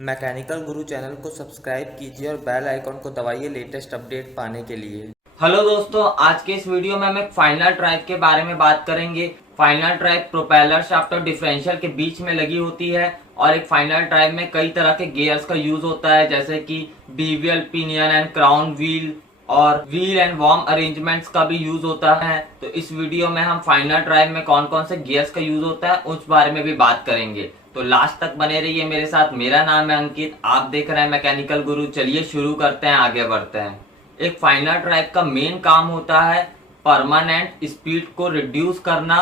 Mechanical गुरु channel को subscribe कीजिए और बेल आइकॉन को दबाइए लेटेस्ट अपडेट पाने के लिए। हेलो दोस्तों, आज के इस वीडियो में हम एक फाइनल ड्राइव के बारे में बात करेंगे। फाइनल ड्राइव प्रोपेलर शाफ्ट और डिफरेंशियल के बीच में लगी होती है और एक फाइनल ड्राइव में कई तरह के गियर्स का यूज होता है, जैसे कि BVL, pinion and crown wheel और व्हील एंड वॉर्म अरेंजमेंट्स का भी यूज होता है। तो इस वीडियो में हम फाइनल ड्राइव में कौन कौन से गियर्स का यूज होता है उस बारे में भी बात करेंगे। तो लास्ट तक बने रहिए मेरे साथ। मेरा नाम है अंकित, आप देख रहे हैं मैकेनिकल गुरु। चलिए शुरू करते हैं, आगे बढ़ते हैं। एक फाइनल ड्राइव का मेन काम होता है परमानेंट स्पीड को रिड्यूस करना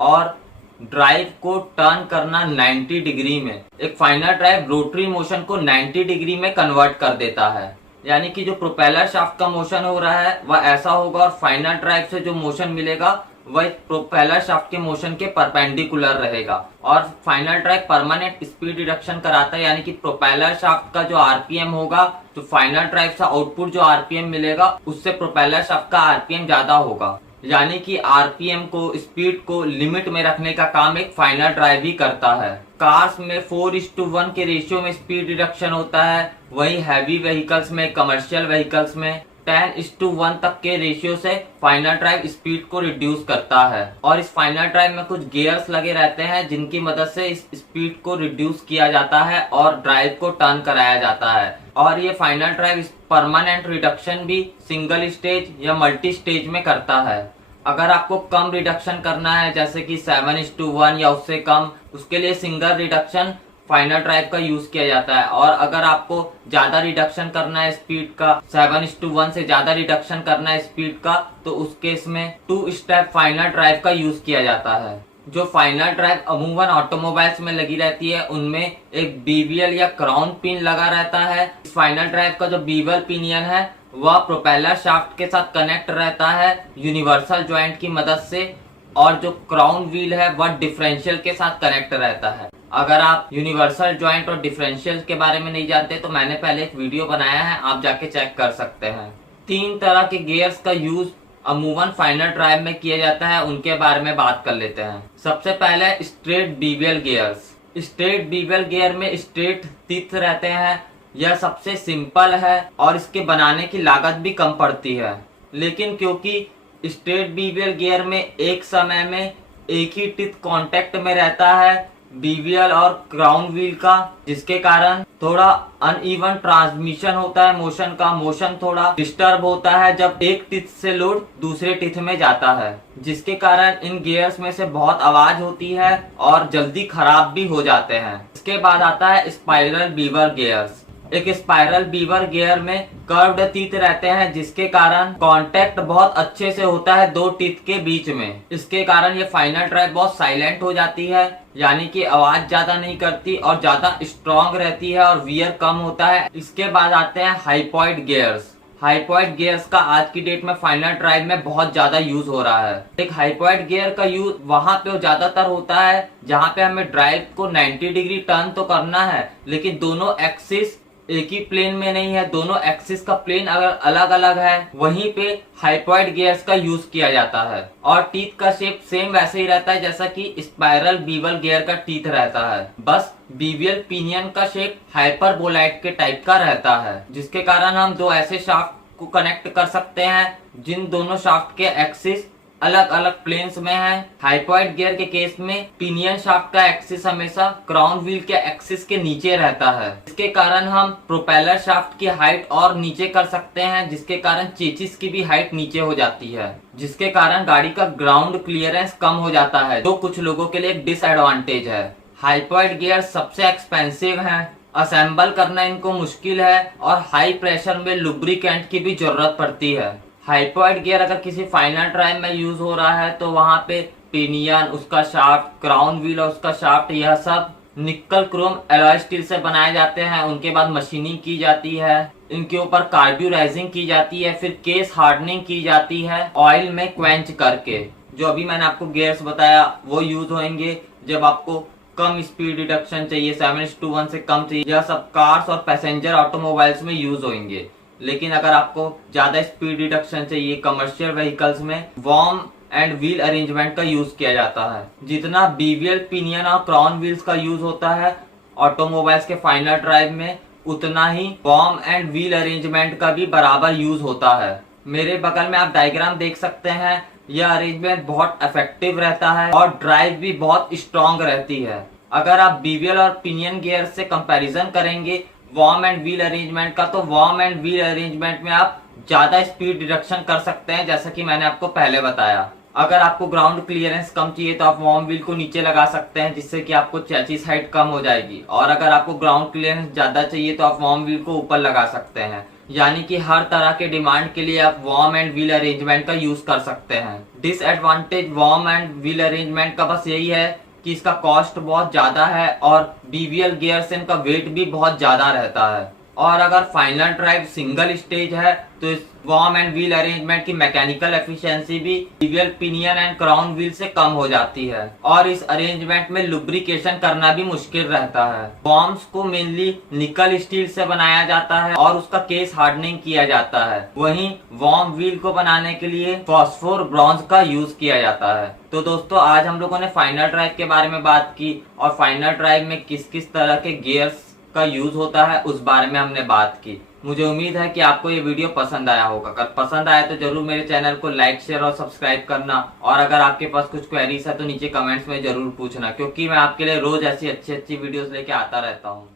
और ड्राइव को टर्न करना 90 डिग्री में। एक फाइनल ड्राइव रोटरी मोशन को 90 डिग्री में कन्वर्ट कर देता है, यानी कि जो प्रोपेलर शाफ्ट का मोशन हो रहा है वह ऐसा होगा और फाइनल ड्राइव से जो मोशन मिलेगा वह प्रोपेलर शाफ्ट के मोशन के परपेंडिकुलर रहेगा। और final drive permanent speed reduction कराता है, यानी कि प्रोपेलर शाफ्ट का जो आरपीएम होगा तो फाइनल ड्राइव से आउटपुट जो आरपीएम मिलेगा उससे प्रोपेलर शाफ्ट का आरपीएम ज्यादा होगा, यानी कि आरपीएम को, स्पीड को लिमिट में रखने का काम एक फाइनल ड्राइव ही करता है। कार्स में 4:1 के रेशियो में स्पीड रिडक्शन होता है, वही हैवी व्हीकल्स में, कमर्शियल व्हीकल्स में 10:1 तक के रेशियो से फाइनल ड्राइव स्पीड को रिड्यूस करता है। और इस फाइनल ड्राइव में कुछ गियर्स लगे रहते हैं जिनकी मदद से इस स्पीड को रिड्यूस किया जाता है और ड्राइव को टर्न कराया जाता है। और ये फाइनल ड्राइव परमानेंट रिडक्शन भी सिंगल स्टेज या मल्टी स्टेज में करता है। अगर आपको कम रिडक्शन करना है, जैसे कि 7:1 या उससे कम, उसके लिए सिंगल रिडक्शन फाइनल ड्राइव का यूज किया जाता है। और अगर आपको ज्यादा रिडक्शन करना है स्पीड का, 7:1 से ज्यादा रिडक्शन करना है स्पीड का, तो उस केस में 2 स्टेप फाइनल ड्राइव का यूज किया जाता है। जो फाइनल ड्राइव अमूमन ऑटोमोबाइल्स में लगी रहती है उनमें एक बीवीएल या क्राउन पिन लगा रहता है। इस फाइनल ड्राइव का जो बीवीएल पिनियन है वह प्रोपेलर शाफ्ट के साथ कनेक्ट रहता है यूनिवर्सल जॉइंट की मदद से, और जो क्राउन व्हील है वह डिफरेंशियल के साथ कनेक्ट रहता है। अगर आप यूनिवर्सल जॉइंट और डिफरेंशियल के बारे में नहीं जानते तो मैंने पहले एक वीडियो बनाया है, आप जाके चेक कर सकते हैं। 3 तरह के गियर्स का यूज अमूमन फाइनल ड्राइव में किया जाता है, उनके बारे में बात कर लेते हैं। सबसे पहले straight BVL gears. Straight BVL gear में स्ट्रेट टीथ रहते हैं, यह सबसे सिंपल है और इसके बनाने की लागत भी कम पड़ती है। लेकिन क्योंकि स्ट्रेट बीवीएल गियर में एक समय में एक ही टीथ कांटेक्ट में रहता है बीवीएल और क्राउन व्हील का, जिसके कारण थोड़ा अनइवन ट्रांसमिशन होता है मोशन का। मोशन थोड़ा डिस्टर्ब होता है जब एक टीथ से लोड दूसरे टीथ में जाता है, जिसके कारण इन गियर्स में से बहुत आवाज होती है और जल्दी खराब भी हो जाते हैं। इसके बाद आता है स्पाइरल बीवर गियर्स। एक स्पाइरल बीवर गियर में कर्व्ड टीथ रहते हैं, जिसके कारण कांटेक्ट बहुत अच्छे से होता है 2 टीथ के बीच में। इसके कारण ये फाइनल ड्राइव बहुत साइलेंट हो जाती है, यानी कि आवाज ज्यादा नहीं करती और ज्यादा स्ट्रॉन्ग रहती है और वियर कम होता है। इसके बाद आते हैं हाइपॉइड गियर्स। हाइपॉइड गियर्स का आज की डेट में फाइनल ड्राइव में बहुत ज्यादा यूज हो रहा है। एक हाइपॉइड गियर का यूज वहां पे ज्यादातर होता है जहां पे हमें ड्राइव को 90 डिग्री टर्न तो करना है, लेकिन दोनों एक्सिस एक ही प्लेन में नहीं है, दोनों एक्सिस का प्लेन अगर अलग अलग है, वहीं पे हाइपॉइड गियर्स का यूज किया जाता है। और टीथ का शेप सेम वैसे ही रहता है जैसा कि स्पाइरल बीवल गियर का टीथ रहता है, बस बीवीएल पिनियन का शेप हाइपरबोलाइड के टाइप का रहता है, जिसके कारण हम 2 ऐसे शाफ्ट को कनेक्ट कर सकते हैं जिन दोनों शाफ्ट के एक्सिस अलग अलग प्लेन्स में है। हाइपॉइड गियर के केस में पिनियन शाफ्ट का एक्सिस हमेशा क्राउन व्हील के एक्सिस के नीचे रहता है। इसके कारण हम प्रोपेलर शाफ्ट की हाइट और नीचे कर सकते हैं, जिसके कारण चेसिस की भी हाइट नीचे हो जाती है, जिसके कारण गाड़ी का ग्राउंड क्लियरेंस कम हो जाता है, जो कुछ लोगों के लिए एक डिसएडवांटेज है। हाइपॉइड गियर सबसे एक्सपेंसिव है, असेंबल करना इनको मुश्किल है और हाई प्रेशर में लुब्रिकेंट की भी जरूरत पड़ती है। हाइपॉइड गियर अगर किसी फाइनल ड्राइव में यूज हो रहा है तो वहां पे पिनियन, उसका शाफ्ट, क्राउन व्हील और उसका शाफ्ट, यह सब निकल क्रोम एलॉय स्टील से बनाए जाते हैं। उनके बाद मशीनिंग की जाती है, इनके ऊपर कार्ब्यूराइजिंग की जाती है, फिर केस हार्डनिंग की जाती है ऑयल में क्वेंच करके। जो अभी मैंने आपको गियर्स बताया वो यूज होंगे जब आपको कम स्पीड रिडक्शन चाहिए, 7:1 से कम चाहिए। यह सब कार्स और पैसेंजर ऑटोमोबाइल्स में यूज होंगे। लेकिन अगर आपको ज्यादा स्पीड रिडक्शन चाहिए, कमर्शियल व्हीकल्स में वॉर्म एंड व्हील अरेंजमेंट का यूज किया जाता है। जितना बीवीएल, पिनियन और क्राउन व्हील्स का यूज होता है ऑटोमोबाइल्स के फाइनल ड्राइव में उतना ही वॉर्म एंड व्हील अरेंजमेंट का भी बराबर यूज होता है। मेरे बगल में आप डायग्राम देख सकते हैं। यह अरेंजमेंट बहुत इफेक्टिव रहता है और ड्राइव भी बहुत स्ट्रॉन्ग रहती है। अगर आप बीवीएल और पिनियन गियर से कंपैरिजन करेंगे वॉर्म एंड व्हील अरेंजमेंट का, तो वॉर्म एंड व्हील अरेंजमेंट में आप ज्यादा स्पीड रिडक्शन कर सकते हैं, जैसा कि मैंने आपको पहले बताया। अगर आपको ग्राउंड क्लियरेंस कम चाहिए तो आप वॉर्म व्हील को नीचे लगा सकते हैं, जिससे कि आपको चैसिस हाइट कम हो जाएगी। और अगर आपको ग्राउंड क्लियरेंस ज्यादा चाहिए तो आप वॉर्म व्हील को ऊपर लगा सकते हैं। यानी कि हर तरह के डिमांड के लिए आप वॉर्म एंड व्हील अरेंजमेंट का यूज कर सकते हैं। Disadvantage worm and wheel arrangement का बस यही है कि इसका कॉस्ट बहुत ज्यादा है और बीवीएल गियर से इनका वेट भी बहुत ज्यादा रहता है। और अगर फाइनल ड्राइव सिंगल स्टेज है तो इस वॉर्म एंड व्हील अरेंजमेंट की मैकेनिकल एफिशिएंसी भी BVL pinion and crown wheel से कम हो जाती है और इस अरेंजमेंट में लुब्रिकेशन करना भी मुश्किल रहता है। वॉर्म्स को मेनली निकल स्टील से बनाया जाता है और उसका केस हार्डनिंग किया जाता है। वहीं वॉर्म व्हील को बनाने के लिए फॉस्फोर ब्रॉन्ज का यूज किया जाता है। तो दोस्तों आज हम लोगों ने फाइनल ड्राइव के बारे में बात की और फाइनल ड्राइव में किस किस तरह के गियर्स का यूज होता है उस बारे में हमने बात की। मुझे उम्मीद है कि आपको ये वीडियो पसंद आया होगा। अगर पसंद आया तो जरूर मेरे चैनल को लाइक शेयर और सब्सक्राइब करना और अगर आपके पास कुछ क्वेरीज है तो नीचे कमेंट्स में जरूर पूछना, क्योंकि मैं आपके लिए रोज ऐसी अच्छी वीडियोस लेके आता रहता हूँ।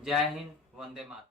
जय हिंद, वंदे मातरम।